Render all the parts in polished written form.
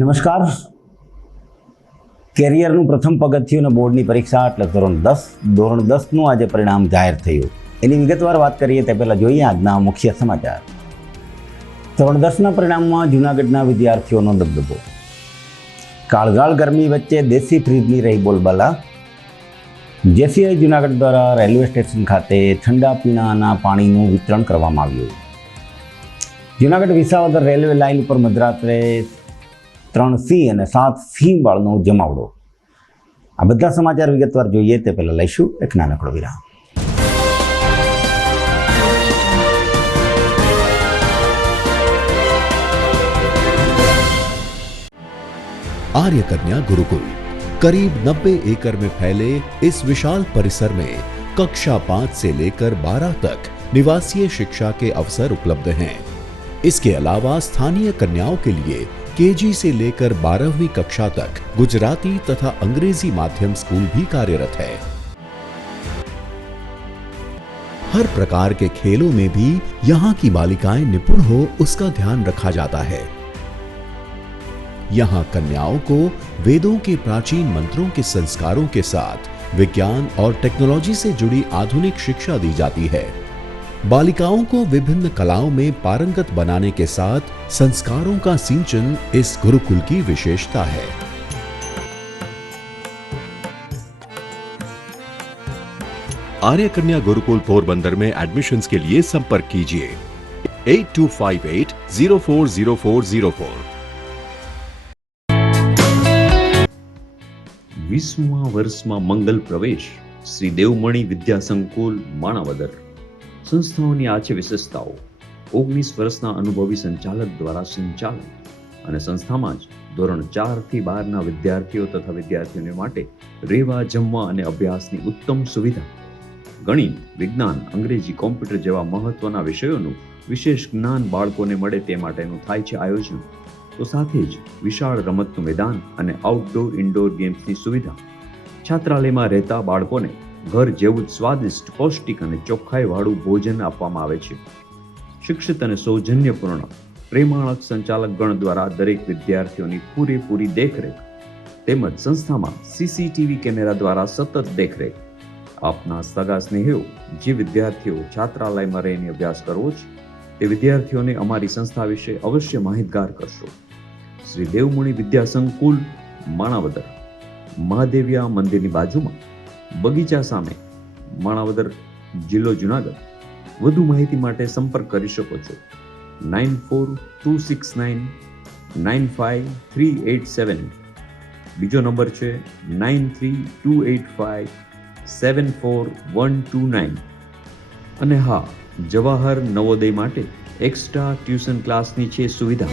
નમસ્કાર. કેરિયરનું પ્રથમ પગથિયું અને બોર્ડની પરીક્ષા એટલે ધોરણ 10નું આજે પરિણામ જાહેર થયું. એની વિગતવાર વાત કરીએ તે પહેલાં જોઈએ આજના મુખ્ય સમાચાર. ધોરણ 10ના પરિણામમાં જૂનાગઢના વિદ્યાર્થીઓનો દબદબો. કાળઝાળ ગરમી વચ્ચે દેશી ફ્રીજની રહી બોલબાલા. જેસીઆઈ જૂનાગઢ દ્વારા રેલવે સ્ટેશન ખાતે ઠંડા પીણાના પાણીનું વિતરણ કરવામાં આવ્યું. જૂનાગઢ વિસાવદર રેલવે લાઇન ઉપર મધરાત્રે 3 સિંહ અને 7 સિંહ બાળનો જમાવડો. આ બધા સમાચાર વિગતવાર જોઈએ તે પહેલાં લઈશું એક નાનકડો વિરામ. आर्य कन्या गुरुकुल करीब 90 एकड़ में फैले इस विशाल परिसर में कक्षा 5 से लेकर 12 तक निवासीय शिक्षा के अवसर उपलब्ध हैं. इसके अलावा स्थानीय कन्याओं के लिए केजी से लेकर 12वीं कक्षा तक गुजराती तथा अंग्रेजी माध्यम स्कूल भी कार्यरत है. हर प्रकार के खेलों में भी यहाँ की बालिकाएं निपुण हो उसका ध्यान रखा जाता है. यहाँ कन्याओं को वेदों के प्राचीन मंत्रों के संस्कारों के साथ विज्ञान और टेक्नोलॉजी से जुड़ी आधुनिक शिक्षा दी जाती है. बालिकाओं को विभिन्न कलाओं में पारंगत बनाने के साथ संस्कारों का सिंचन इस गुरुकुल की विशेषता है. आर्य कन्या गुरुकुल पोरबंदर में एडमिशन्स के लिए संपर्क कीजिए 8258040404. 20મા વર્ષમાં મંગલ પ્રવેશ શ્રી દેવમણી વિદ્યા સંકુલ માણાવદર. સંસ્થાઓની આ છે વિશેષતાઓ. 19 વર્ષના અનુભવી સંચાલક દ્વારા સંચાલન અને સંસ્થામાં જ ધોરણ 4 થી 12ના વિદ્યાર્થીઓ તથા વિદ્યાર્થીઓને માટે રહેવા, જમવા અને અભ્યાસની ઉત્તમ સુવિધા. ગણિત, વિજ્ઞાન, અંગ્રેજી, કોમ્પ્યુટર જેવા મહત્વના વિષયોનું વિશેષ જ્ઞાન બાળકોને મળે તે માટેનું થાય છે આયોજન. તો સાથે જ વિશાળ રમતનું મેદાન અને આઉટડોર ઇન્ડોર ગેમ્સની સુવિધા. છાત્રાલયમાં રહેતા બાળકોને ઘર જેવું જ સ્વાદિષ્ટ, પૌષ્ટિક અને ચોખ્ખાઈવાળું ભોજન આપવામાં આવે છે. શિક્ષિત અને સૌજન્યપૂર્ણ પ્રેમાળક સંચાલક ગણ દ્વારા દરેક વિદ્યાર્થીઓની પૂરેપૂરી દેખરેખ તેમજ સંસ્થામાં સીસીટીવી કેમેરા દ્વારા સતત દેખરેખ. આપના સગા સ્નેહીઓ જે વિદ્યાર્થીઓ છાત્રાલયમાં રહીને અભ્યાસ કરવો છે તે વિદ્યાર્થીઓને અમારી સંસ્થા વિશે અવશ્ય માહિતગાર કરશો. શ્રી દેવમણી વિદ્યા સંકુલ માણાવદર, મહાદેવિયા મંદિરની બાજુમાં, બગીચા સામે, માણાવદર, જિલ્લો જુનાગઢ. વધુ માહિતી માટે સંપર્ક કરી શકો છો 9426995387. બીજો નંબર છે 9328574129. અને હા, જવાહર નવોદય માટે એક્સ્ટ્રા ટ્યુશન ક્લાસની છે સુવિધા.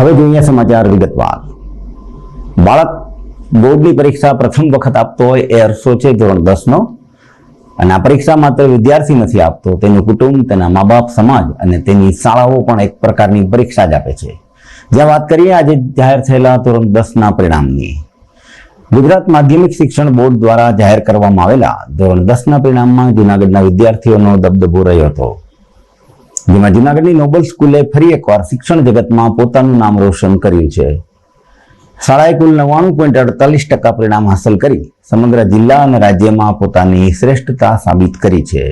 હવે જોઈએ સમાચાર વિગતવાર. બાળક બોર્ડની પરીક્ષા પ્રથમ વખત આપતો હોય એ અરસો છે ધોરણ 10નો, અને આ પરીક્ષા માત્ર વિદ્યાર્થી નથી આપતો, તેનું કુટુંબ, તેના મા બાપ, સમાજ અને તેની શાળાઓ પણ એક પ્રકારની પરીક્ષા જ આપે છે. જ્યાં વાત કરીએ આજે જાહેર થયેલા ધોરણ 10ના પરિણામની. ગુજરાત માધ્યમિક શિક્ષણ બોર્ડ દ્વારા જાહેર કરવામાં આવેલા ધોરણ 10ના પરિણામમાં જૂનાગઢના વિદ્યાર્થીઓનો દબદબો રહ્યો હતો, જેમાં જૂનાગઢની નોબલ સ્કૂલે ફરી એકવાર શિક્ષણ જગતમાં પોતાનું નામ રોશન કર્યું છે. શાળાએ કુલ 99.48% પરિણામ હાંસલ કરી સમગ્ર જિલ્લા અને રાજ્યમાં પોતાની શ્રેષ્ઠતા સાબિત કરી છે.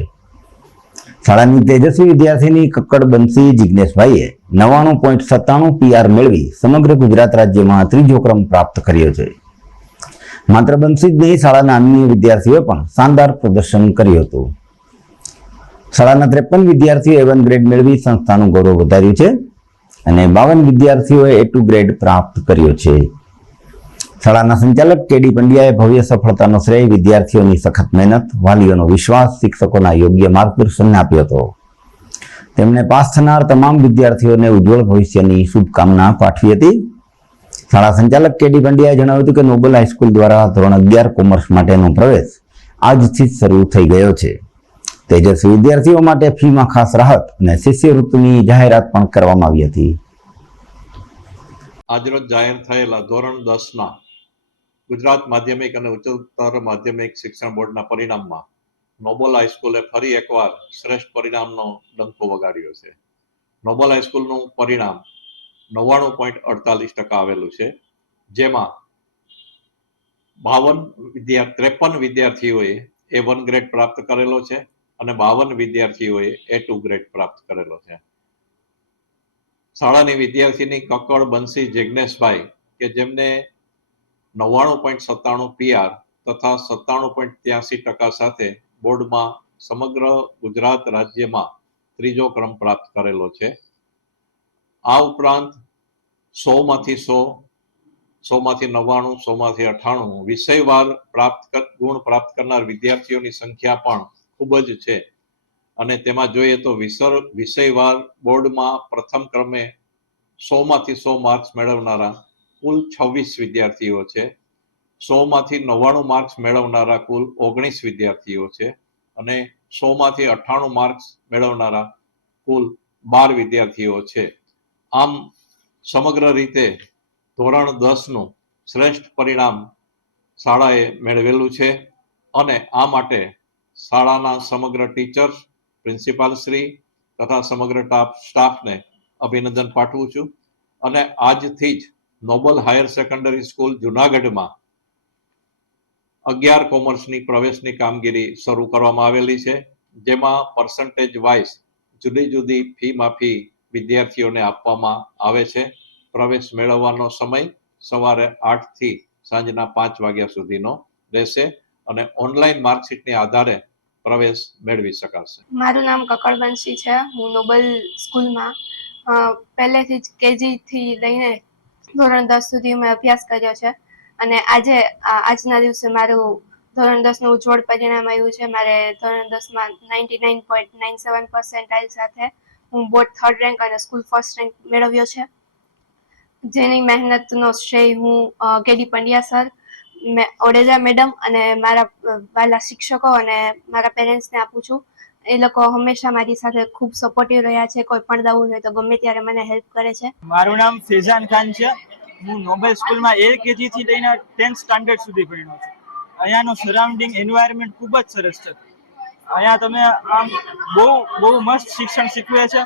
શાળાની તેજસ્વી વિદ્યાર્થીની કક્કડ બંસી જિજ્ઞેશભાઈએ 99.97 PR મેળવી સમગ્ર ગુજરાત રાજ્યમાં ત્રીજો ક્રમ પ્રાપ્ત કર્યો છે. માત્ર બંસી જ નહીં, શાળાના અન્ય વિદ્યાર્થીઓએ પણ શાનદાર પ્રદર્શન કર્યું હતું. શાળાના 53 વિદ્યાર્થીઓ A1 ગ્રેડ મેળવી સંસ્થાનું ગૌરવ વધાર્યું છે અને 52 વિદ્યાર્થીઓએ A2 ગ્રેડ પ્રાપ્ત કર્યો છે. શાળાના સંચાલક KD પંડ્યાએ ભવ્ય સફળતાનો શ્રેય વિદ્યાર્થીઓની સખત મહેનત, વાલીઓનો વિશ્વાસ, શિક્ષકોના યોગ્ય માર્ગદર્શનને આપ્યો હતો. તેમણે પાસ થનાર તમામ વિદ્યાર્થીઓને ઉજ્જવળ ભવિષ્યની શુભકામના પાઠવી હતી. શાળા સંચાલક KD પંડ્યાએ જણાવ્યું હતું કે નોબલ હાઈસ્કૂલ દ્વારા ધોરણ 11 કોમર્સ માટેનો પ્રવેશ આજથી જ શરૂ થઈ ગયો છે. તેજસ્વી વિદ્યાર્થીઓ માટે ફીમાં ખાસ રાહત અને શિષ્યવૃત્તિની જાહેરાત પણ કરવામાં આવી હતી. આજરોજ જાહેર થયેલા ધોરણ 10ના ગુજરાત માધ્યમિક અને ઉચ્ચતર માધ્યમિક શિક્ષણ બોર્ડના પરિણામમાં નોબલ હાઈસ્કૂલે ફરી એકવાર શ્રેષ્ઠ પરિણામનો ડંકો વગાડ્યો છે. નોબલ હાઈસ્કૂલનું પરિણામ 99.48% આવેલું છે, જેમાં 53 વિદ્યાર્થીઓએ A1 ગ્રેડ પ્રાપ્ત કરેલો છે અને 52 વિદ્યાર્થીઓએ A2 ગ્રેડ પ્રાપ્ત કરેલો છે. શાળાની વિદ્યાર્થીની કક્કડ બંસી જિજ્ઞેશભાઈ કે જેમને 99.97 PR તથા 97.83% સાથે બોર્ડમાં સમગ્ર ગુજરાત રાજ્યમાં ત્રીજો ક્રમ પ્રાપ્ત કરેલો છે. આ ઉપરાંત 100માંથી 100, 100માંથી 99, 100માંથી 98 વિષયવાર ગુણ પ્રાપ્ત કરનાર વિદ્યાર્થીઓની સંખ્યા પણ ખૂબ જ છે. અને તેમાં જોઈએ તો વિષયવાર બોર્ડમાં પ્રથમ ક્રમે 100માંથી 100 માર્ક્સ મેળવનારા કુલ 26 વિદ્યાર્થીઓ છે. 100માંથી 99 માર્ક્સ મેળવનારા કુલ 19 વિદ્યાર્થીઓ છે અને 100માંથી 98 માર્ક્સ મેળવનારા કુલ 12 વિદ્યાર્થીઓ છે. આમ સમગ્ર રીતે ધોરણ 10નું શ્રેષ્ઠ પરિણામ શાળાએ મેળવેલું છે અને આ માટે શાળાના સમગ્ર ટીચર્સ, પ્રિન્સિપાલ શ્રી તથા સમગ્ર સ્ટાફને અભિનંદન પાઠવું છું. અને આજથી જ નોબલ હાયર સેકન્ડરી સ્કૂલ જુનાગઢમાં 11 કોમર્સની પ્રવેશની કામગીરી શરૂ કરવામાં આવેલી છે, જેમાં પર્સન્ટેજ વાઇઝ જુદી જુદી ફી માફી વિદ્યાર્થીઓને આપવામાં આવે છે. પ્રવેશ મેળવવાનો સમય સવારે 8 થી સાંજના 5 વાગ્યા સુધીનો રહેશે અને ઓનલાઈન માર્કશીટની આધારે પ્રવેશ મેળવી શકાશે. મારું નામ કક્કડ બંસી છે. હું નોબલ સ્કૂલમાં પહેલેથી જ KG થી લઈને ધોરણ 10 સુધી મેં અભ્યાસ કર્યો છે અને આજના દિવસે મારું ધોરણ 10નું ઉજ્જવળ પરિણામ આવ્યું છે. મારે ધોરણ 10માં 99.97% સાથે હું બોર્ડ 3rd રેન્ક અને સ્કૂલ 1st રેન્ક મેળવ્યો છે, જેની મહેનતનો શ્રેય હું KD પંડ્યા સર, ઓડેજા મેડમ અને મારા વાલા શિક્ષકો અને મારા પેરેન્ટ્સને આપું છું. એ લોકો હંમેશા મારી સાથે ખૂબ સપોર્ટિવ રહ્યા છે. કોઈ પણ ડાઉટ હોય તો ગમે ત્યારે મને હેલ્પ કરે છે. મારું નામ ફેઝાન ખાન છે. હું નોબલ સ્કૂલમાં LKG થી લઈને 10th સ્ટાન્ડર્ડ સુધી ભણ્યો છું. અહીંયાનું સરાઉન્ડિંગ એન્વાયરમેન્ટ ખૂબ જ સરસ છે. અહીંયા તમે આમ બહુ મસ્ત શિક્ષણ શીખવે છે.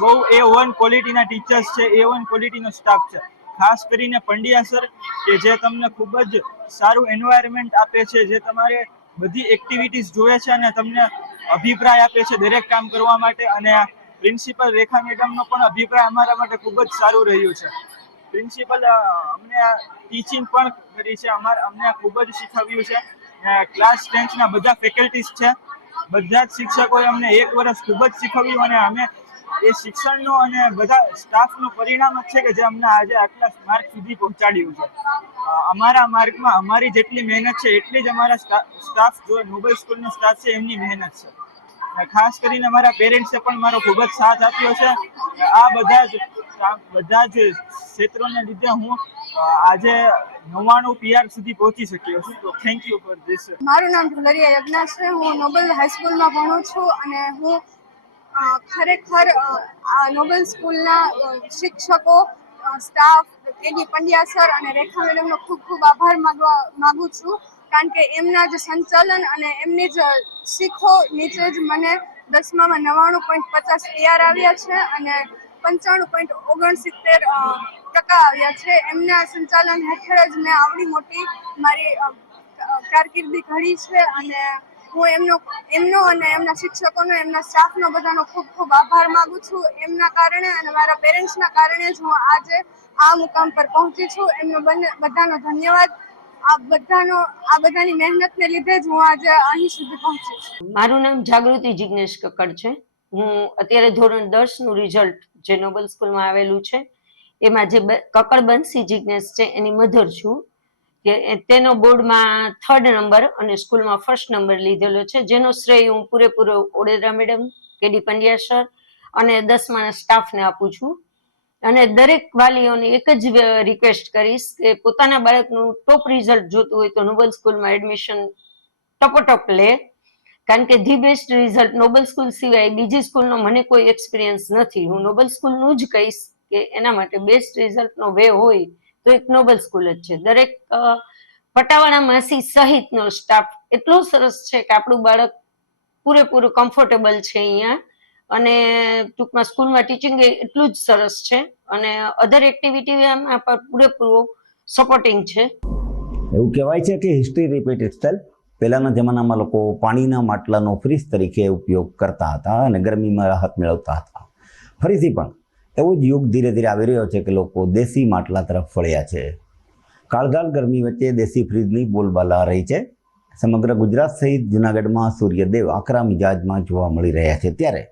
બહુ A1 ક્વોલિટીના ટીચર્સ છે, A1 ક્વોલિટીનો સ્ટાફ છે. ખાસ કરીને પંડ્યા સર કે જે તમને ખૂબ જ સારું એન્વાયરમેન્ટ આપે છે, જે તમારે બધી એક્ટિવિટીઝ જોવે છે અને તમને અભિપ્રાય આપે છે દરેક કામ કરવા માટે. અને પ્રિન્સિપલ રેખા મેડમનો પણ અભિપ્રાય અમારા માટે ખૂબ જ સારું રહ્યું છે. પ્રિન્સિપલ અમને ટીચિંગ પણ કરી છે, અમને ખૂબ જ શીખવ્યું છે. ક્લાસ 10ના બધા ફેકલ્ટીઝ છે, બધા જ શિક્ષકોએ અમને 1 વર્ષ ખૂબ જ શીખવ્યું અને અમે એ શિક્ષણનું અને બધા સ્ટાફનું પરિણામ જ છે કે જે અમને આજે આટલા માર્ક સુધી પહોંચાડ્યું છે. અમારા માર્કમાં અમારી જેટલી મહેનત છે એટલી જ અમારા સ્ટાફ જો નોબલ સ્કૂલનો સ્ટાફ છે એમની મહેનત છે. ખાસ કરીને મારા પેરેન્ટ્સે પણ મારો ખૂબ જ સાથ આપ્યો છે. આ બધા જ આ બધા જ ક્ષેત્રોને લીધે હું આજે 99 PR સુધી પહોંચી શક્યો છું. તો થેન્ક યુ ફોર ધીસ. મારું નામ ઢોલરિયા યજ્ઞા છે. હું નોબેલ હાઈસ્કૂલમાં ભણું છું અને હું ખરેખર આ નોબેલ સ્કૂલના શિક્ષકો, સ્ટાફ, કેડી પંડ્યા સર અને રેખા મેડમનો ખૂબ ખૂબ આભાર માગું છું, કારણ કે એમના જ સંચાલન અને એમની જ શીખો નીચે જ મને 10મામાં 99.50 PR આવ્યા છે અને 95.69% આવ્યા છે. એમના સંચાલન હેઠળ જ મેં આવડી મોટી મારી કારકિર્દી ઘડી છે અને હું એમનો અને એમના શિક્ષકોનો, એમના સ્ટાફનો બધાનો ખૂબ ખૂબ આભાર માગું છું. એમના કારણે અને મારા પેરેન્ટ્સના કારણે જ હું આજે આ મુકામ પર પહોંચી છું. એમનો બધાનો ધન્યવાદ. આ બધાની મહેનતને લીધે જ હું આજે અહીં સુધી પહોંચી છું. મારું નામ જાગૃતિ જિગ્નેશ કક્કડ છે. હું અત્યારે ધોરણ 10 નું રિઝલ્ટ જે નોબેલ સ્કૂલમાં આવેલું છે એમાં જે કક્કડ બંસી જિગ્નેશ છે એની મધર છું. કે તેનો બોર્ડમાં 3rd નંબર અને સ્કૂલમાં 1st નંબર લીધેલો છે, જેનો શ્રેય હું પૂરેપૂરો ઓડેદરા મેડમ, કેડી પંડ્યા સર અને 10માના સ્ટાફને આપું છું. અને દરેક વાલીઓને એક જ રિક્વેસ્ટ કરીશ કે પોતાના બાળકનું ટોપ રિઝલ્ટ જોતું હોય તો નોબેલ સ્કૂલમાં એડમિશન ટપોટપ લે, કારણ કે the best result Nobel school સિવાય બીજી સ્કૂલનો મને કોઈ એક્સપિરિયન્સ નથી. હું નોબેલ સ્કૂલનું જ કહીશ કે એના માટે બેસ્ટ રિઝલ્ટનો વે હોય તો એક નોબેલ સ્કૂલ જ છે. દરેક પટાવાળા માસી સહિતનો સ્ટાફ એટલો સરસ છે કે આપણું બાળક પૂરેપૂરું કમ્ફર્ટેબલ છે અહીંયા, અને ટૂંકમાં સ્કૂલમાં ટીચિંગ એટલું જ સરસ છે અને અધર એક્ટિવિટીમાં પણ પૂરેપૂરું સપોર્ટિંગ છે. એવું કહેવાય છે કે હિસ્ટ્રી રિપીટ ઇટસેલ્ફ. પહેલાંના જમાનામાં લોકો પાણીના માટલાનો ફ્રીજ તરીકે ઉપયોગ કરતા હતા અને ગરમીમાં રાહત મેળવતા હતા. ફરીથી પણ એવો જ યુગ ધીરે ધીરે આવી રહ્યો છે કે લોકો દેશી માટલા તરફ વળ્યા છે. કાળઝાળ ગરમી વચ્ચે દેશી ફ્રીજની બોલબાલા રહી છે. સમગ્ર ગુજરાત સહિત જૂનાગઢમાં સૂર્યદેવ આકરા મિજાજમાં જોવા મળી રહ્યા છે. ત્યારે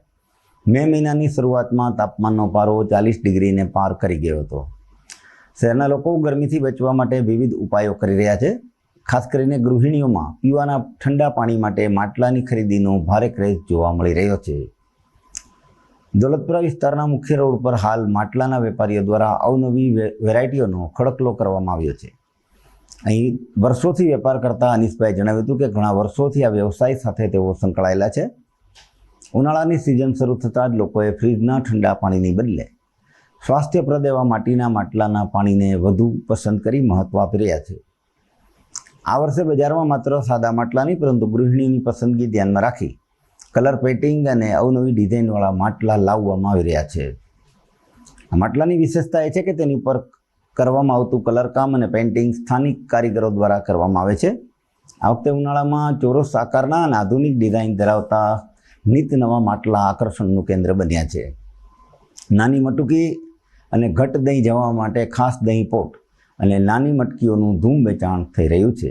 મે મહિનાની શરૂઆતમાં તાપમાનનો પારો 40 ડિગ્રીને પાર કરી ગયો હતો. શહેરના લોકો ગરમીથી બચવા માટે વિવિધ ઉપાયો કરી રહ્યા છે. ખાસ કરીને ગૃહિણીઓમાં પીવાના ઠંડા પાણી માટે માટલાની ખરીદીનો ભારે ક્રેઝ જોવા મળી રહ્યો છે. દોલતપુરા વિસ્તારના મુખ્ય રોડ પર હાલ માટલાના વેપારીઓ દ્વારા અવનવી વેરાયટીઓનો ખડકલો કરવામાં આવ્યો છે. અહીં વર્ષોથી વેપાર કરતા અનીસભાઈ જણાવ્યું હતું કે ઘણા વર્ષોથી આ વ્યવસાય સાથે તેઓ સંકળાયેલા છે. ઉનાળાની સિઝન શરૂ થતાં જ લોકોએ ફ્રીજના ઠંડા પાણીની બદલે સ્વાસ્થ્યપ્રદ એવા માટીના માટલાના પાણીને વધુ પસંદ કરી મહત્વ આપી રહ્યા છે. આ વર્ષે બજારમાં માત્ર સાદા માટલા નહીં પરંતુ ગૃહિણીની પસંદગી ધ્યાનમાં રાખી કલર પેઇન્ટિંગ અને અવનવી ડિઝાઇનવાળા માટલા લાવવામાં આવી રહ્યા છે. આ માટલાની વિશેષતા એ છે કે તેની ઉપર કરવામાં આવતું કલરકામ અને પેઇન્ટિંગ સ્થાનિક કારીગરો દ્વારા કરવામાં આવે છે. આ વખતે ઉનાળામાં ચોરસ આકારના અને આધુનિક ડિઝાઇન ધરાવતા નિત નવા માટલા આકર્ષણનું કેન્દ્ર બન્યા છે. નાની મટુકી અને ઘટ દહીં જવા માટે ખાસ દહીં પોટ અને નાની મટકીઓનું ધૂમ વેચાણ થઈ રહ્યું છે.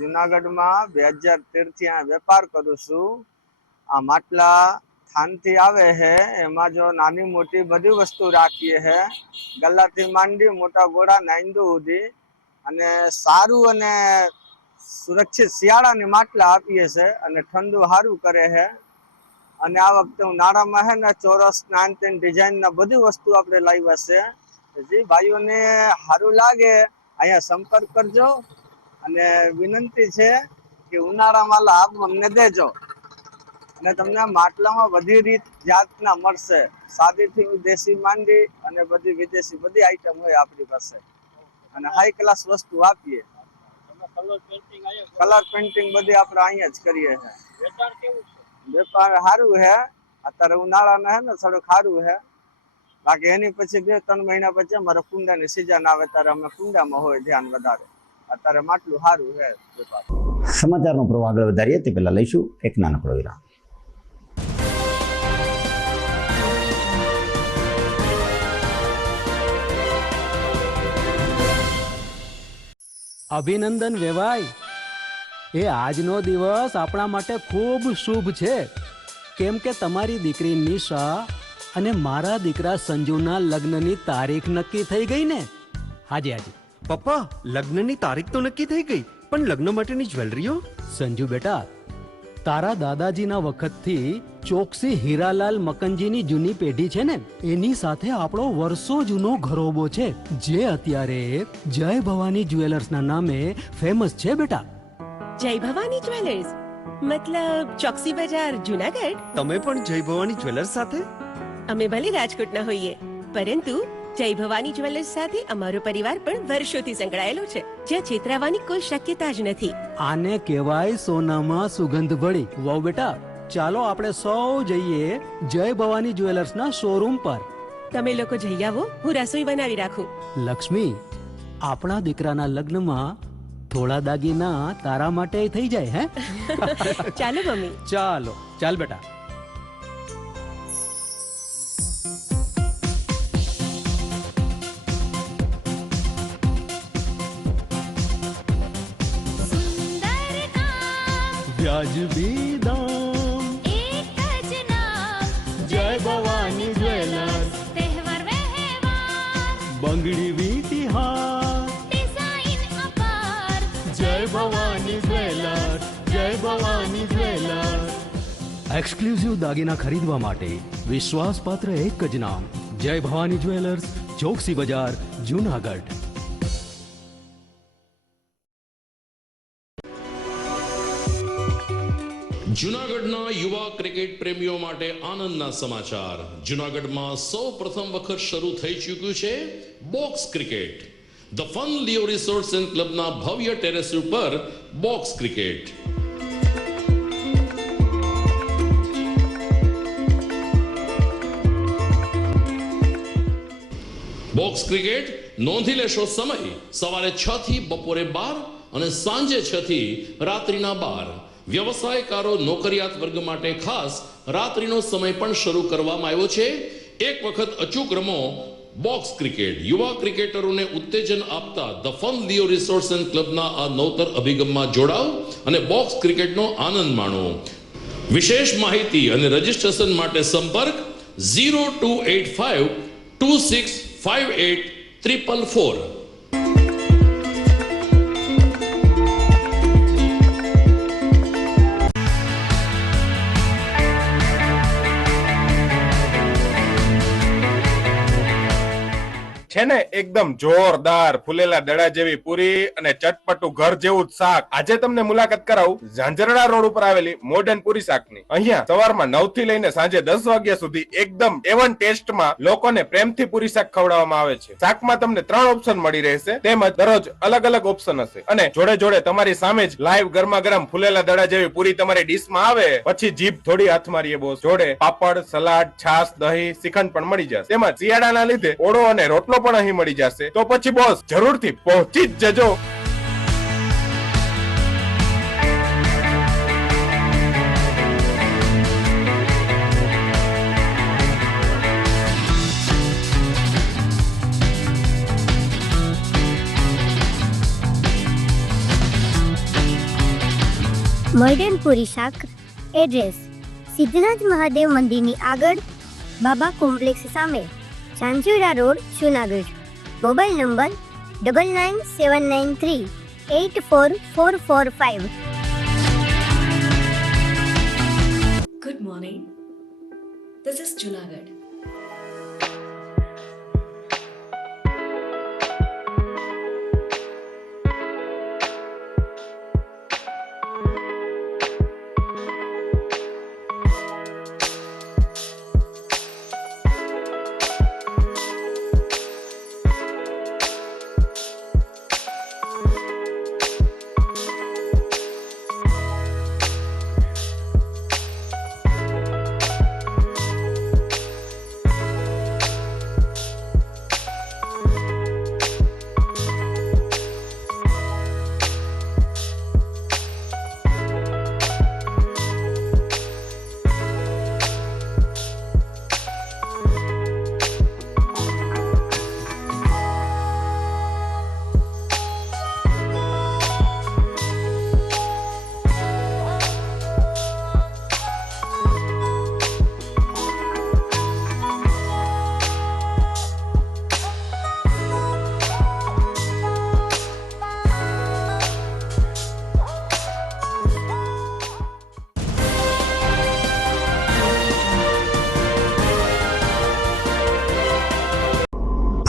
જુનાગઢમાં 2013 થી આ વેપાર કરું છું. આ માટલા થાનથી આવે છે, એમાં જો નાની મોટી બધી વસ્તુ રાખીએ છે, ગલ્લાથી માંડી મોટા ગોળા નાઈંદુ સુધી, અને સારું અને સુરક્ષિત શિયાળાની માટલા આપીએ છે અને ઠંડુ સારું કરે છે. અને આ વખતે ઉનાળામાં છે ને ચોરસ નાનતેન ડિઝાઇનના બધી વસ્તુ આપણે લાવ્યા છે. જે ભાઈઓને સારું લાગે અહીંયા સંપર્ક કરજો અને વિનંતી છે કે ઉનાળામાં લાભ અમને દેજો. અને તમને માટલામાં બધી રીત જાતના મળશે, સાદીથી દેશી માંડી અને બધી વિદેશી બધી આઈટમ હોય આપણી પાસે, અને હાઈ ક્લાસ વસ્તુ આપીએ. કલર પેઇન્ટિંગ બધી આપણે અહીંયા જ કરીએ છીએ. વેપાર સારું છે. અત્યારે ઉનાળાના છે ને થોડુંક સારું છે. બાકી એની પછી 2-3 મહિના પછી અમારે કુંડાની સિઝન આવે ત્યારે અમે કુંડામાં હોય ધ્યાન વધારે. અત્યારે માટલું સારું છે. સમાચારનો પ્રવાહ આગળ વધારીએ તે પહેલાં લઈશું એક નાનકડો વિરામ. અભિનંદન વેવાઈ, એ આજનો દિવસ આપણા માટે ખૂબ શુભ છે, કેમ કે તમારી દીકરી નિશા અને મારા દીકરા સંજુના લગ્નની તારીખ નક્કી થઈ ગઈ ને. હાજી હાજી પપ્પા, લગ્નની તારીખ તો નક્કી થઈ ગઈ, પણ લગ્ન માટેની જ્વેલરીઓ? સંજુ બેટા, તારા દાદાજીના વખતથી ચોકસી હીરાલાલ મકનજીની જૂની પેઢી છે ને, એની સાથે આપણો વર્ષો જૂનો ઘરોબો છે, જે અત્યારે જય ભવાની જ્વેલર્સના નામે ફેમસ છે બેટા. જય ભવાની જ્વેલર્સ મતલબ ચોકસી બજાર જુનાગઢ. તમે પણ જય ભવાની જ્વેલર્સ સાથે? અમે ભલે રાજકોટના હોઈએ, પરંતુ જય ભવાની જ્વેલર્સ સાથે અમારો પરિવાર પણ વર્ષોથી સંકળાયેલો છે, જ્યાં છેતરાવાની કોઈ શક્યતા જ નથી. આને કહેવાય સોનામાં સુગંધ ભળી. વાવ બેટા, ચાલો આપણે સૌ જઈએ જય ભવાની જ્વેલર્સના શોરૂમ પર. તમે લોકો જઈ આવો, હું રસોઈ બનાવી રાખું. લક્ષ્મી, આપણા દીકરાના લગ્નમાં થોડા દાગીના તારા માટે થઈ જાય. હે ચાલો મમ્મી. ચાલો ચાલ બેટા. વ્યાજબી દામ, એક જ નામ, જય ભવાની જ્વેલર્સ. તહેવાર વ્યવહાર, બંગડી વીટી હાર, ડિઝાઇન અપાર, જય ભવાની જ્વેલર્સ, જય ભવાની જ્વેલર્સ. એક્સક્લુઝિવ દાગીના ખરીદવા માટે વિશ્વાસપાત્ર એક જ નામ, જય ભવાની જ્વેલર્સ, ચોકસી બજાર, જુનાગઢ. જૂનાગઢના યુવા ક્રિકેટ પ્રેમીઓ માટે આનંદના સમાચાર. જૂનાગઢમાં સૌ પ્રથમ વખત શરૂ થઈ ચૂક્યું છે box cricket. The fun Leo resorts and ક્લબના ભવ્ય ટેરેસ ઉપર બોક્સ ક્રિકેટ. બોક્સ ક્રિકેટ નોંધી લેશો સમય સવારે 6 થી બપોરે 12 અને સાંજે 6 થી રાત્રિના 12. વ્યવસાયકારો નોકરિયાત વર્ગ માટે ખાસ રાત્રિનો સમય પણ શરૂ કરવામાં આવ્યો છે. એક વખત અચૂક રમો બોક્સ ક્રિકેટ. યુવા ક્રિકેટરોને ઉત્તેજન આપતા the fun Leo resorts and ક્લબના આ નવતર અભિગમમાં જોડાઓ અને બોક્સ ક્રિકેટનો આનંદ માણો. વિશેષ માહિતી અને રજીસ્ટ્રેશન માટે સંપર્ક 0285 2658 444. છે ને એકદમ જોરદાર ફૂલેલા દડા જેવી પૂરી અને ચટપટું ઘર જેવું જ શાક. આજે તમને મુલાકાત કરાવું ઝાંઝરડા રોડ ઉપર આવેલી મોડર્ન પૂરી શાકની. અહીંયા સવારમાં 9 થી લઈને સાંજે 10 વાગ્યા સુધી એકદમ એવન ટેસ્ટમાં લોકોને પ્રેમથી પૂરી શાક ખવડાવવામાં આવે છે. શાકમાં તમને 3 ઓપ્શન મળી રહેશે, તેમજ દરરોજ અલગ અલગ ઓપ્શન હશે, અને જોડે જોડે તમારી સામે જ લાઈવ ગરમા ગરમ ફૂલેલા દડા જેવી પૂરી તમારી ડીશમાં આવે પછી જીભ થોડી હાથ મારીએ બોસ. જોડે પાપડ, સલાડ, છાશ, દહીં, શ્રીખંડ પણ મળી જશે. તેમજ શિયાળાના લીધે ઓળો અને રોટલો પણ અહીં મળી જશે. તો પછી બોસ જરૂરથી પહોંચી જ જજો. મોડર્ન પૂરી શાક. એડ્રેસ સિદ્ધનાથ મહાદેવ મંદિરની આગળ, બાબા કોમ્પ્લેક્સ સામે, Zanzarda road, Junagadh. Mobile number 9979384445. Good morning. This is Junagadh.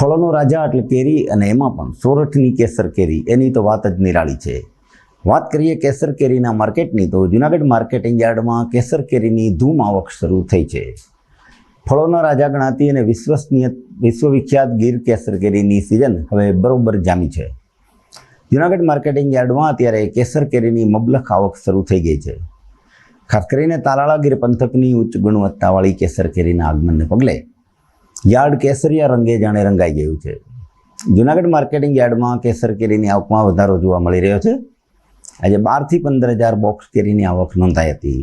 ફળોનો રાજા એટલે કેરી, અને એમાં પણ સોરઠની કેસર કેરી, એની તો વાત જ નિરાળી છે. વાત કરીએ કેસર કેરીના માર્કેટની, તો જૂનાગઢ માર્કેટિંગ યાર્ડમાં કેસર કેરીની ધૂમ આવક શરૂ થઈ છે. ફળોના રાજા ગણાતી અને વિશ્વવિખ્યાત ગીર કેસર કેરીની સિઝન હવે બરોબર જામી છે. જૂનાગઢ માર્કેટિંગ યાર્ડમાં અત્યારે કેસર કેરીની મબલખ આવક શરૂ થઈ ગઈ છે. ખાસ કરીને તાલાળા ગીર પંથકની ઉચ્ચ ગુણવત્તાવાળી કેસર કેરીના આગમનને પગલે યાર્ડ કેસરિયા રંગે જાણે રંગાઈ ગયું છે. જૂનાગઢ માર્કેટિંગ યાર્ડમાં કેસર કેરીની આવકમાં વધારો જોવા મળી રહ્યો છે. આજે 12 થી 15,000 બોક્સ કેરીની આવક નોંધાઈ હતી.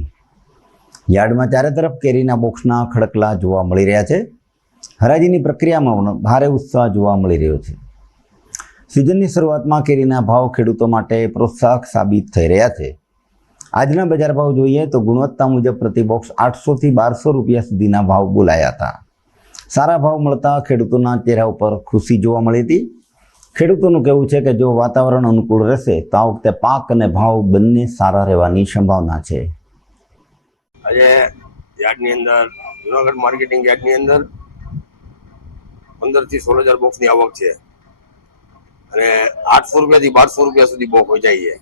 યાર્ડમાં ચારે તરફ કેરીના બોક્સના ખડકલા જોવા મળી રહ્યા છે. હરાજીની પ્રક્રિયામાં પણ ભારે ઉત્સાહ જોવા મળી રહ્યો છે. સિઝનની શરૂઆતમાં કેરીના ભાવ ખેડૂતો માટે પ્રોત્સાહક સાબિત થઈ રહ્યા છે. આજના બજાર ભાવ જોઈએ તો ગુણવત્તા મુજબ પ્રતિ બોક્સ 800 થી 1200 રૂપિયા સુધીના ભાવ બોલાયા હતા. સારા ભાવ મળતા ખેડૂતોના ચહેરા ઉપર ખુશી જોવા મળી હતી. ખેડૂતોનું કહેવું છે કે જો વાતાવરણ અનુકૂળ રહેશે તો આ વખતે પાક અને ભાવ બંને સારા રહેવાની સંભાવના છે. આજે યાર્ડની અંદર, જૂનાગઢ માર્કેટિંગ યાર્ડની અંદર 15 થી 16,000 બોક્સની આવક છે અને 800 રૂપિયાથી 1200 રૂપિયા સુધી બોક્સ વેચાય છે.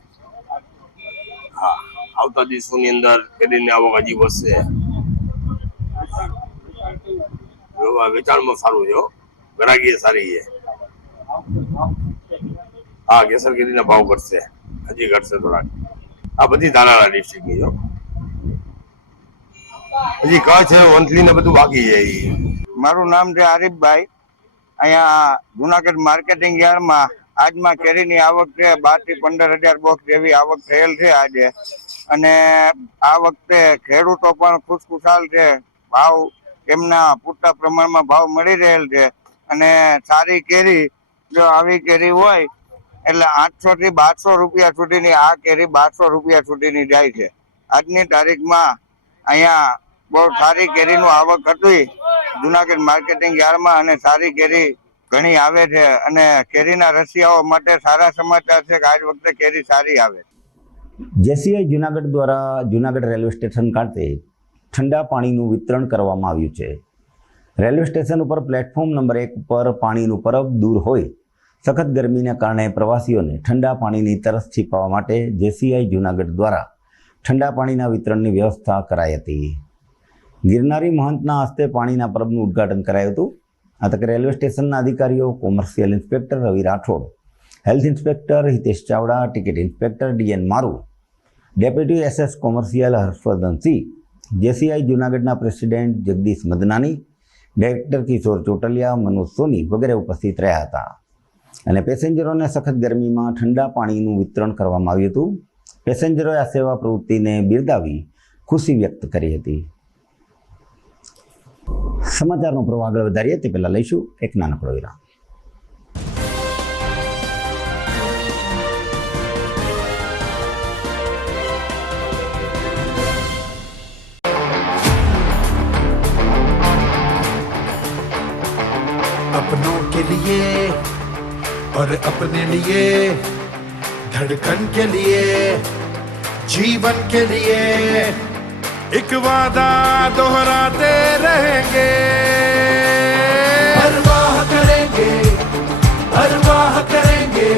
હા, આવતા દિવસોની અંદર કેરીની આવક હજી વધશે. વેચાણમાં સારું છે, ગ્રાહકી સારી છે. હા, કેસર કેરીના ભાવ ઘટશે, હજી ઘટશે થોડાક. આ બધી તાલાળા ડિસ્ટ્રિક્ટની જો હજી કચ્છ વંથલી ને બધું બાકી છે. મારું નામ છે આરીફભાઈ. અહીંયા જુનાગઢ માર્કેટિંગ યાર્ડમાં આજમાં કેરીની આવક છે 12 થી 15,000 બોક્સ જેવી આવક થયેલ છે આજે. અને આ વખતે ખેડૂતો પણ ખુશખુશાલ છે. ભાવ એમના પૂરતા પ્રમાણમાં ભાવ મળી રહેલ છે. અને સારી કેરી, જો આવી કેરી હોય એટલે 800 થી 1200 રૂપિયા સુધીની આ કેરી 1200 રૂપિયા સુધીની જાય છે. આજની તારીખમાં અહીંયા બહુ સારી કેરીનું આવક હતી જુનાગઢ માર્કેટિંગ યાર્ડમાં, અને સારી કેરી ઘણી આવે છે. અને કેરીના રસિયાઓ માટે સારા સમાચાર છે કે આજ વખતે કેરી સારી આવે. જેસીઆઈ જૂનાગઢ દ્વારા જૂનાગઢ રેલવે સ્ટેશન ખાતે ઠંડા પાણીનું વિતરણ કરવામાં આવ્યું છે. રેલવે સ્ટેશન ઉપર પ્લેટફોર્મ નંબર 1 ઉપર પાણીનું પરબ દૂર હોય સખત ગરમીને કારણે પ્રવાસીઓને ઠંડા પાણીની તરસ છીપાવવા માટે જેસીઆઈ જૂનાગઢ દ્વારા ઠંડા પાણીના વિતરણની વ્યવસ્થા કરાઈ હતી. ગિરનારી મહંતના હસ્તે પાણીના પરબનું ઉદ્ઘાટન કરાયું હતું. આ તકે રેલવે સ્ટેશનના અધિકારીઓ, commercial inspector Ravi Rathod, health inspector Hitesh Chavda, ticket inspector DN Maru, deputy SS commercial Harshvardhansinh, JCI જૂનાગઢના પ્રેસિડેન્ટ જગદીશ મદનાની, ડાયરેક્ટર કિશોર ચોટલિયા, મનોજ સોની વગેરે ઉપસ્થિત રહ્યા હતા. અને પેસેન્જરોને સખત ગરમીમાં ઠંડા પાણીનું વિતરણ કરવામાં આવ્યું હતું. પેસેન્જરોએ આ સેવા પ્રવૃત્તિને બિરદાવી ખુશી વ્યક્ત કરી હતી. સમાચારનો પ્રવાહ આગળ વધારીએ તે પહેલાં લઈશું એક નાનકડો વિરામ. अपनों के लिए और अपने लिए, धड़कन के लिए, जीवन के लिए एक वादा दोहराते रहेंगे. परवाह करेंगे, परवाह करेंगे,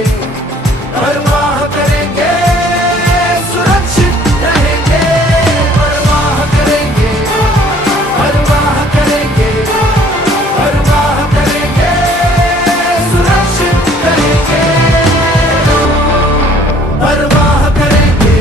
परवाह करेंगे, सुरक्षित रहेंगे. परवाह करेंगे, परवाह करेंगे, परवाह करेंगे, सुरक्षित रहेंगे. परवाह करेंगे.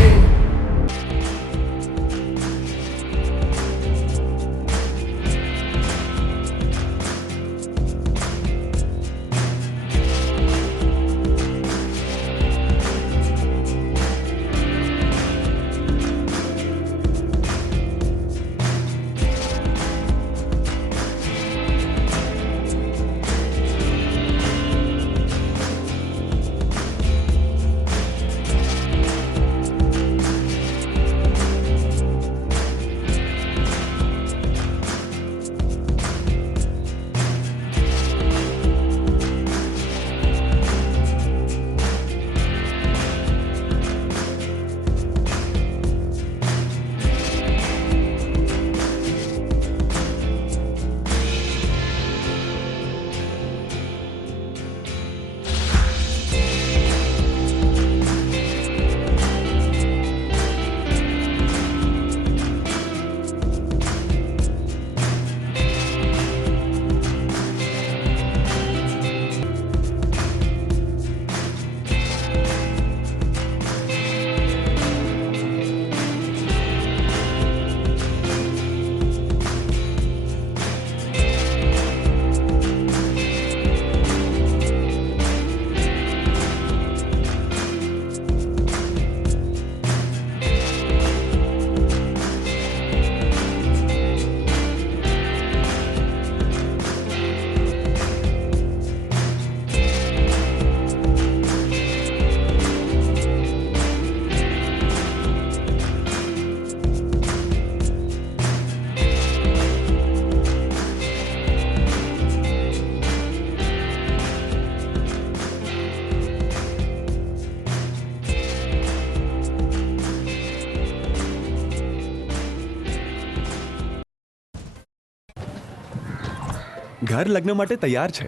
ઘર લગ્ન માટે તૈયાર છે.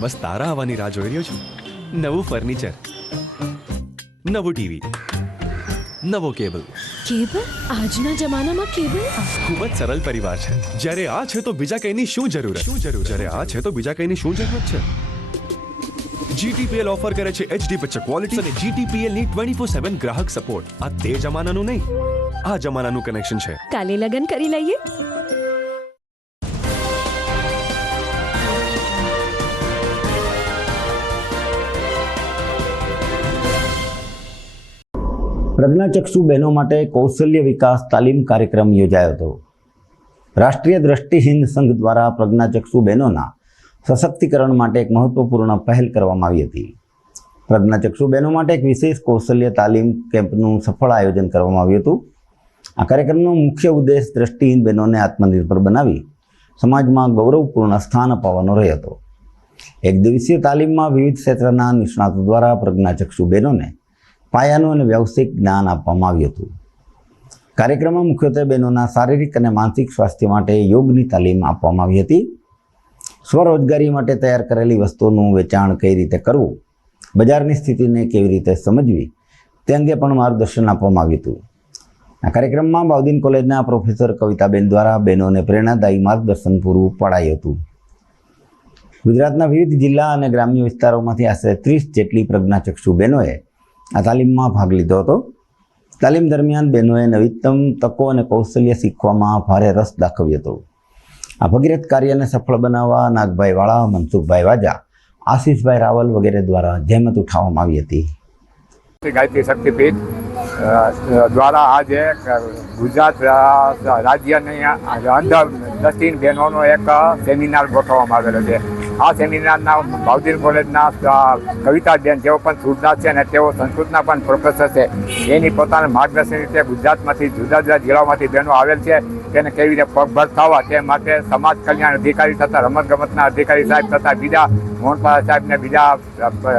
બસ તારા આવવાની રાહ જોઈ રહ્યો છું. નવું ફર્નિચર, નવું ટીવી, નવો કેબલ. કેબલ? આજના જમાનામાં કેબલ? ખૂબ જ સરળ પરિવાર છે. જ્યારે આ છે તો બીજા કઈની શું જરૂરત? જ્યારે આ છે તો બીજા કઈની શું જરૂરત છે? GTPL ઓફર કરે છે HD પિક્ચર ક્વોલિટી અને GTPL ની 24/7 ગ્રાહક સપોર્ટ. આ તે જમાનાનું નહીં, આ જમાનાનું કનેક્શન છે. કાલે લગન કરી લઈએ. પ્રજ્ઞાચક્ષુ બહેનો માટે કૌશલ્ય વિકાસ તાલીમ કાર્યક્રમ યોજાયો હતો. રાષ્ટ્રીય દ્રષ્ટિહીન સંઘ દ્વારા પ્રજ્ઞાચક્ષુ બહેનોના સશક્તિકરણ માટે એક મહત્વપૂર્ણ પહેલ કરવામાં આવી હતી. પ્રજ્ઞાચક્ષુ બહેનો માટે એક વિશેષ કૌશલ્ય તાલીમ કેમ્પનું સફળ આયોજન કરવામાં આવ્યું હતું. આ કાર્યક્રમનો મુખ્ય ઉદ્દેશ દ્રષ્ટિહીન બહેનોને આત્મનિર્ભર બનાવી સમાજમાં ગૌરવપૂર્ણ સ્થાન અપાવવાનો રહ્યો હતો. એક દિવસીય તાલીમમાં વિવિધ ક્ષેત્રના નિષ્ણાતો દ્વારા પ્રજ્ઞાચક્ષુ બહેનોને પાયાનું અને વ્યવસાયિક જ્ઞાન આપવામાં આવ્યું હતું. કાર્યક્રમમાં મુખ્યત્વે બહેનોના શારીરિક અને માનસિક સ્વાસ્થ્ય માટે યોગની તાલીમ આપવામાં આવી હતી. સ્વરોજગારી માટે તૈયાર કરેલી વસ્તુઓનું વેચાણ કઈ રીતે કરવું, બજારની સ્થિતિને કેવી રીતે સમજવી તે અંગે પણ માર્ગદર્શન આપવામાં આવ્યું હતું. આ કાર્યક્રમમાં બાઉદીન કોલેજના પ્રોફેસર કવિતાબેન દ્વારા બહેનોને પ્રેરણાદાયી માર્ગદર્શન પૂરું પડાયું હતું. ગુજરાતના વિવિધ જિલ્લા અને ગ્રામ્ય વિસ્તારોમાંથી આશરે 30 જેટલી પ્રજ્ઞાચક્ષુ બહેનોએ આ તાલીમમાં ભાગ લીધો હતો. તાલીમ દરમિયાન બહેનોએ નવીનતમ તકો અને કૌશલ્ય શીખવામાં ભારે રસ દાખવ્યો હતો. આ ભગીરથ કાર્યને સફળ બનાવવા નાગભાઈ વાળા, મનસુખભાઈ વાજા, આશીષભાઈ રાવલ વગેરે દ્વારા જહેમત ઉઠાવવામાં આવી હતી. ગાયત્રી શક્તિપીઠ દ્વારા આજે ગુજરાત રાજ્યની અંધ દૃષ્ટિહીન બહેનોનો એક સેમિનાર ગોઠવવામાં આવેલો છે. આ સેમિનારના બાઉદીન કોલેજના કવિતાબેન, જેઓ પણ સુરદાસ છે અને તેઓ સંસ્કૃતના પણ પ્રોફેસર છે, એની પોતાના માર્ગદર્શન રીતે ગુજરાતમાંથી જુદા જુદા જિલ્લાઓમાંથી બહેનો આવેલ છે. તેને કેવી રીતે પગભર થવા તે માટે સમાજ કલ્યાણ અધિકારી તથા રમતગમતના અધિકારી સાહેબ તથા બીજા મોહનપાલ સાહેબ ને બીજા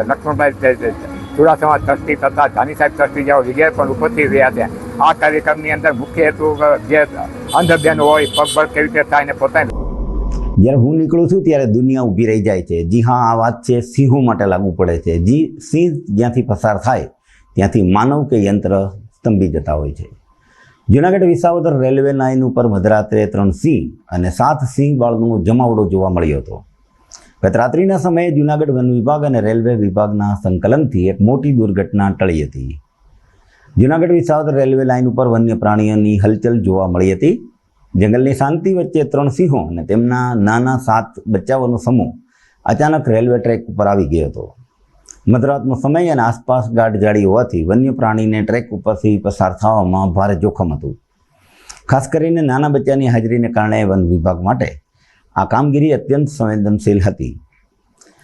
લક્ષ્મણભાઈ ચુડાસમા ટ્રસ્ટી તથા જાની સાહેબ ટ્રસ્ટી જેવા વગેરે પણ ઉપસ્થિત રહ્યા છે. આ કાર્યક્રમની અંદર મુખ્ય હેતુ જે અંધ બહેનો હોય પગભર કેવી રીતે થાય ને પોતાની. જ્યારે હું નીકળું છું ત્યારે દુનિયા ઊભી રહી જાય છે. જી હા, આ વાત છે સિંહો માટે લાગુ પડે છે. સિંહ જ્યાંથી પસાર થાય ત્યાંથી માનવ કે યંત્ર સ્તંભી જતા હોય છે. જૂનાગઢ વિસાવદર રેલવે લાઇન ઉપર મધરાત્રે 3 સિંહ અને 7 સિંહ બાળનો જમાવડો જોવા મળ્યો હતો. ગત રાત્રિના સમયે જૂનાગઢ વન વિભાગ અને રેલવે વિભાગના સંકલનથી એક મોટી દુર્ઘટના ટળી હતી. જૂનાગઢ વિસાવદર રેલવે લાઇન ઉપર વન્ય પ્રાણીઓની હલચલ જોવા મળી હતી. જંગલની શાંતિ વચ્ચે 3 સિંહો અને તેમના નાના 7 બચ્ચાઓનો સમૂહ અચાનક રેલવે ટ્રેક ઉપર આવી ગયો હતો. મધરાતનો સમય અને આસપાસ ગાઢ જાળી હોવાથી વન્ય પ્રાણીને ટ્રેક ઉપરથી પસાર થવામાં ભારે જોખમ હતું. ખાસ કરીને નાના બચ્ચાની હાજરીને કારણે વન વિભાગ માટે આ કામગીરી અત્યંત સંવેદનશીલ હતી.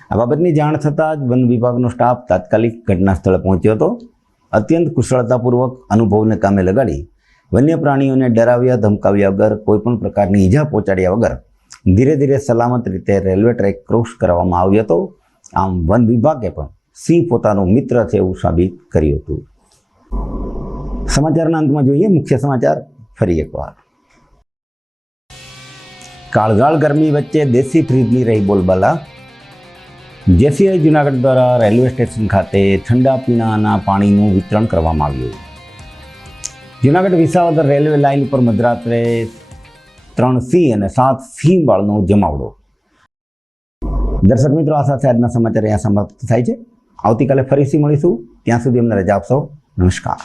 આ બાબતની જાણ થતાં જ વન વિભાગનો સ્ટાફ તાત્કાલિક ઘટના સ્થળે પહોંચ્યો હતો. અત્યંત કુશળતાપૂર્વક અનુભવને કામે લગાડી વન્ય પ્રાણીઓને ડરાવ્યા ધમકાવ્યા વગર કોઈપણ પ્રકારની ઈજા પહોંચાડ્યા વગર ધીરે ધીરે સલામત રીતે રેલવે ટ્રેક ક્રોસ કરવામાં આવ્યો હતો. આમ વન વિભાગે પણ સિંહ પોતાનો મિત્ર છે એવું સાબિત કર્યું હતું. સમાચારના અંતમાં જોઈએ મુખ્ય સમાચાર ફરી એકવાર. કાળઝાળ ગરમી વચ્ચે દેશી ફ્રીજની રહી બોલબાલા. જેસીઆઈ જૂનાગઢ દ્વારા રેલવે સ્ટેશન ખાતે ઠંડા પીણાના પાણીનું વિતરણ કરવામાં આવ્યું. જૂનાગઢ વિસાવદર રેલવે લાઇન ઉપર મધરાત્રે 3 સિંહ અને 7 સિંહ બાળનો જમાવડો. દર્શક મિત્રો, આ સાથે આજના સમાચાર અહીંયા સમાપ્ત થાય છે. આવતીકાલે ફરીથી મળીશું. ત્યાં સુધી અમને રજા આપશો. નમસ્કાર.